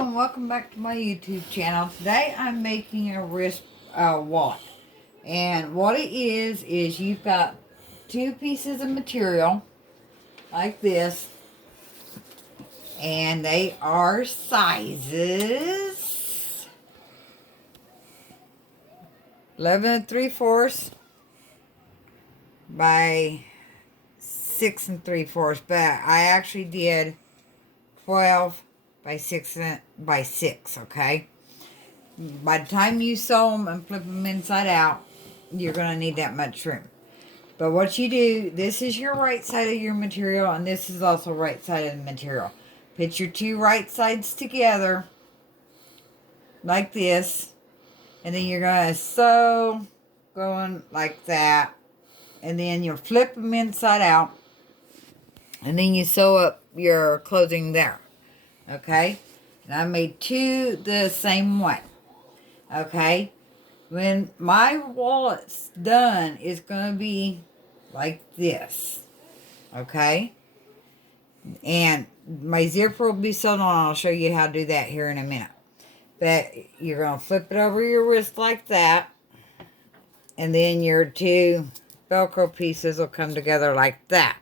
and welcome back to my YouTube channel. Today I'm making a wrist wallet. And what it is you've got two pieces of material like this. And they are sizes 11 3/4 by 6 3/4. But I actually did 12 by 6 by 6, okay? By the time you sew them and flip them inside out, you're going to need that much room. But what you do, this is your right side of your material, and this is also right side of the material. Put your two right sides together like this, and then you're going to sew going like that, and then you'll flip them inside out, and then you sew up your clothing there. Okay? And I made two the same way. Okay? When my wallet's done, it's going to be like this. Okay? And my zipper will be sewn on. I'll show you how to do that here in a minute. But you're going to flip it over your wrist like that. And then your two Velcro pieces will come together like that.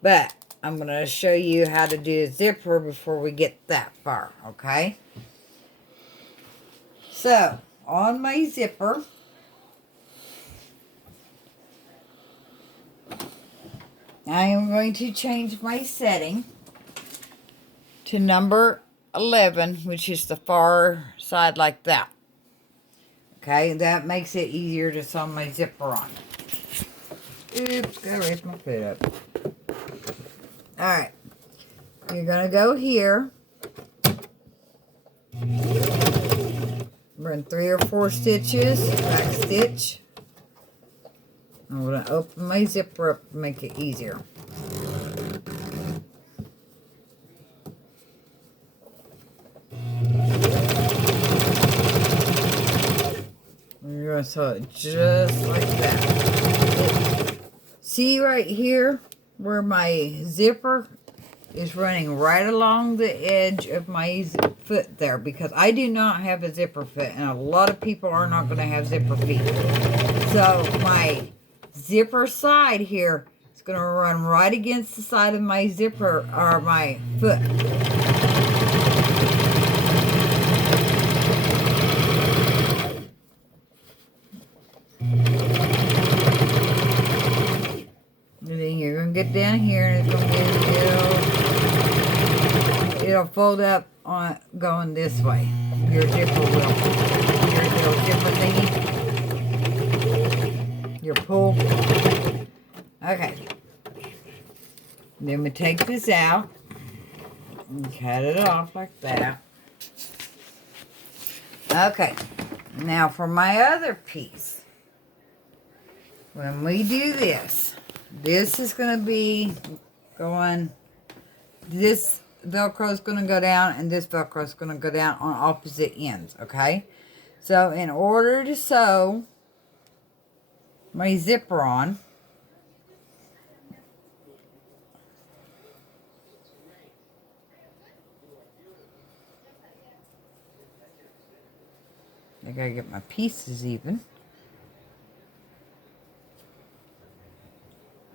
But I'm going to show you how to do a zipper before we get that far, okay? So, on my zipper, I am going to change my setting to number 11, which is the far side like that. Okay, that makes it easier to sew my zipper on. Oops, gotta raise my foot up. Alright, you're going to go here, run 3 or 4 stitches, back stitch. I'm going to open my zipper up to make it easier. You're going to sew it just like that. See right here where my zipper is running right along the edge of my foot there, because I do not have a zipper foot, and a lot of people are not going to have zipper feet. So my zipper side here is going to run right against the side of my zipper, or my foot. And then you're going to get down here, and it's going to be it'll fold up on going this way. Your zipper will. Your little zipper thingy. Your pull. Okay. Then we take this out and cut it off like that. Okay. Now for my other piece. When we do this, this is going to be going, this Velcro is going to go down, and this Velcro is going to go down on opposite ends, okay? So in order to sew my zipper on, I gotta get my pieces even.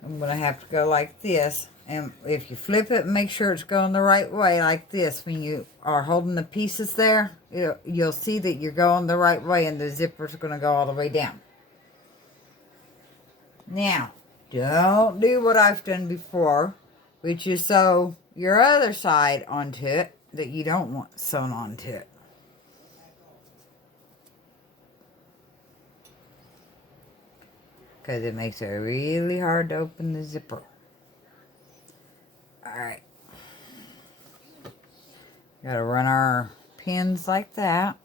I'm gonna have to go like this, and if you flip it, make sure it's going the right way like this. When you are holding the pieces there, you'll see that you're going the right way, and the zipper's gonna go all the way down. Now, don't do what I've done before, which is sew your other side onto it that you don't want sewn onto it. Because it makes it really hard to open the zipper. Alright. Gotta run our pins like that.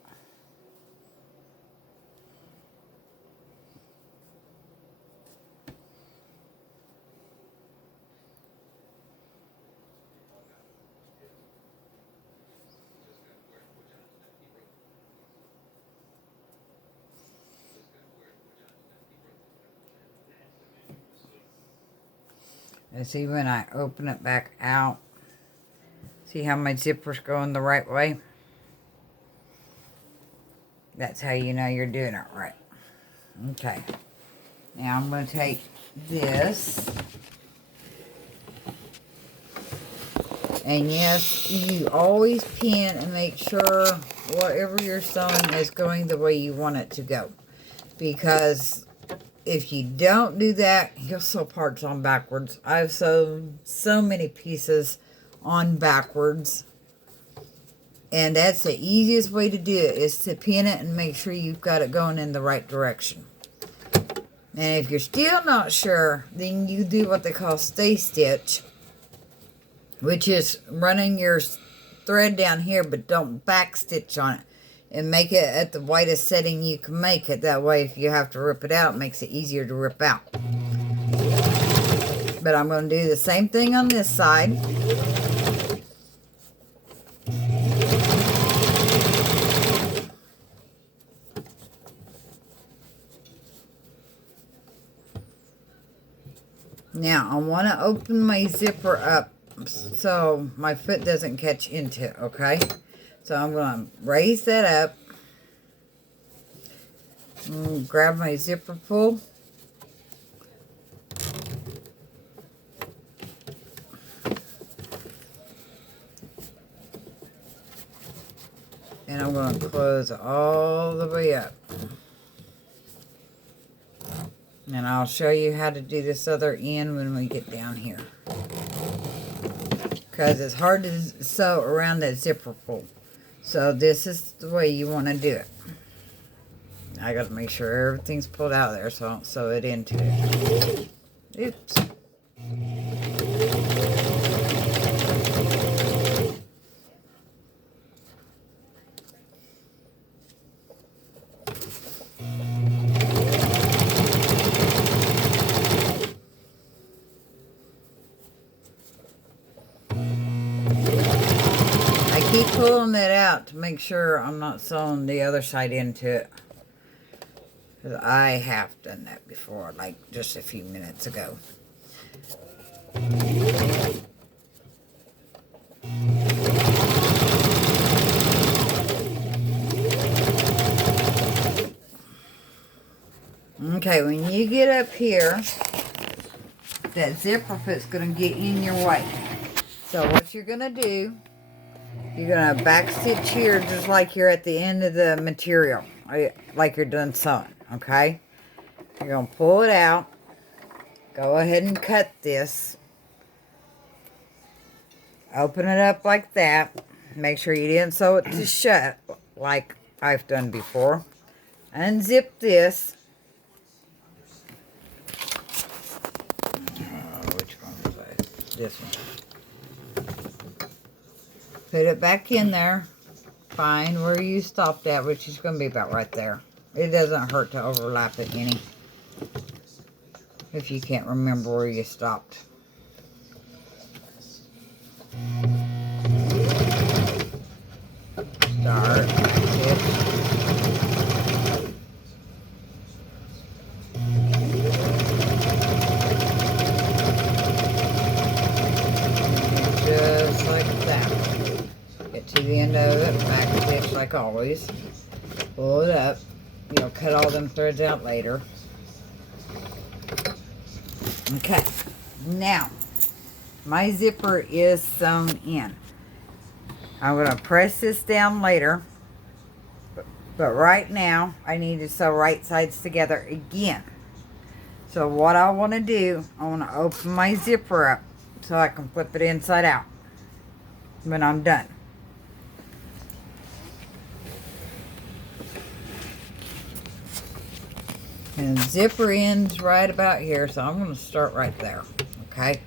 And see, when I open it back out, See how my zipper's going the right way? That's how you know you're doing it right. Okay. Now I'm going to take this. And yes, you always pin and make sure whatever you're sewing is going the way you want it to go. Because if you don't do that, you'll sew parts on backwards. I've sewn so many pieces on backwards. And that's the easiest way to do it, is to pin it and make sure you've got it going in the right direction. And if you're still not sure, then you do what they call stay stitch, which is running your thread down here, but don't back stitch on it. And make it at the widest setting you can make it. That way, if you have to rip it out, it makes it easier to rip out. But I'm going to do the same thing on this side. Now, I want to open my zipper up so my foot doesn't catch into it, okay? So I'm going to raise that up. Grab my zipper pull. And I'm going to close all the way up. And I'll show you how to do this other end when we get down here. Because it's hard to sew around that zipper pull. So this is the way you want to do it. I got to make sure everything's pulled out of there so I don't sew it into it. Oops. Keep pulling that out to make sure I'm not sewing the other side into it. Because I have done that before, like just a few minutes ago. Okay, when you get up here, that zipper foot's going to get in your way. So what you're going to do, you're going to back stitch here just like you're at the end of the material, like you're done sewing, okay? You're going to pull it out. Go ahead and cut this. Open it up like that. Make sure you didn't sew it to shut like I've done before. Unzip this. Which one was that? This one. Put it back in there. Find where you stopped at, which is going to be about right there. It doesn't hurt to overlap it any. If you can't remember where you stopped. Start. Just like that. Get to the end of it, back stitch like always. Pull it up. You'll cut all them threads out later. Okay, now my zipper is sewn in. I'm going to press this down later, but right now I need to sew right sides together again. So what I want to do, I want to open my zipper up so I can flip it inside out when I'm done. And the zipper ends right about here, so I'm going to start right there, okay?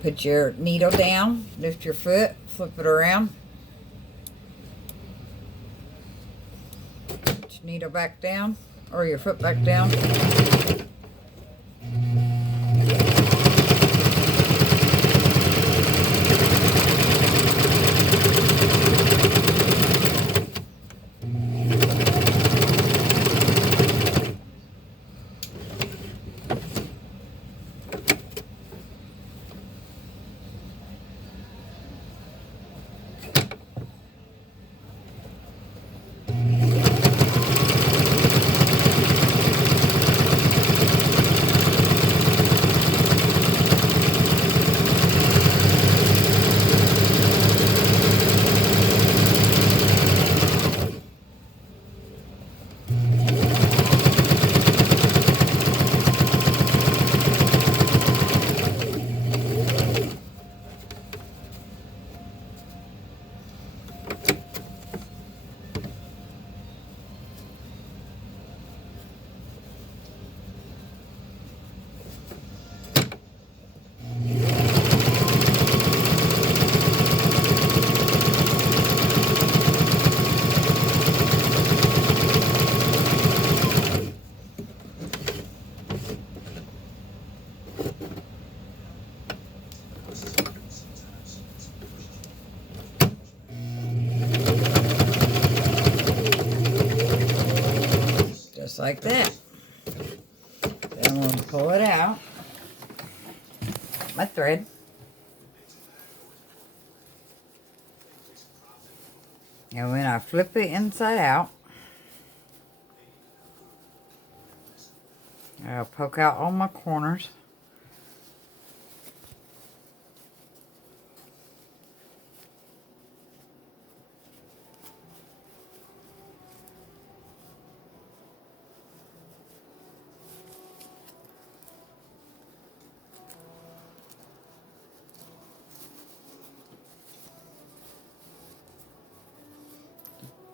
Put your needle down, lift your foot, flip it around. Put your needle back down, or your foot back down. like that. Then we'll pull it out. My thread. And when I flip it inside out, I'll poke out all my corners.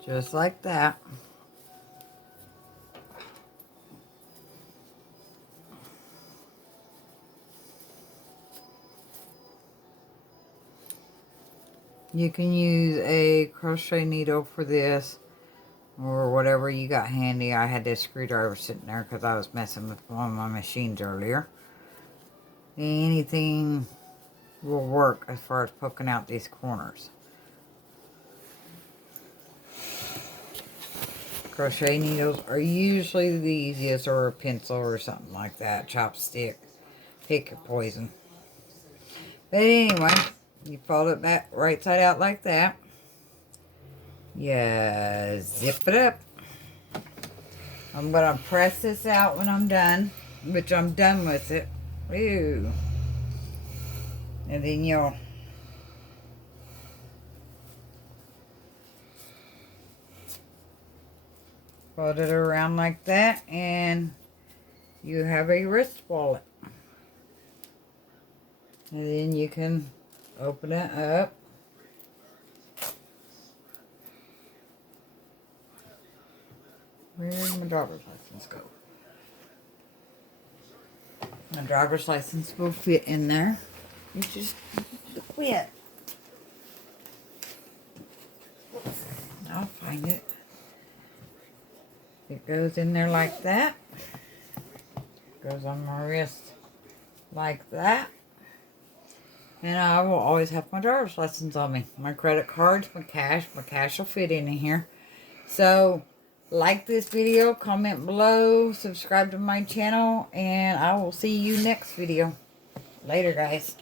Just like that. You can use a crochet needle for this, or whatever you got handy. I had this screwdriver sitting there because I was messing with one of my machines earlier. Anything will work as far as poking out these corners. Crochet needles are usually the easiest, or a pencil or something like that. Chopstick. Pick your poison. But anyway, you fold it back right side out like that. You zip it up. I'm going to press this out when I'm done, which I'm done with it. Ooh. And then you'll fold it around like that, and you have a wrist wallet. And then you can open it up. Where did my driver's license go? My driver's license will fit in there. You just quit. I'll find it. It goes in there like that. Goes on my wrist like that. And I will always have my driver's license on me. My credit cards, my cash. My cash will fit in here. So, like this video, comment below, subscribe to my channel, and I will see you next video. Later, guys.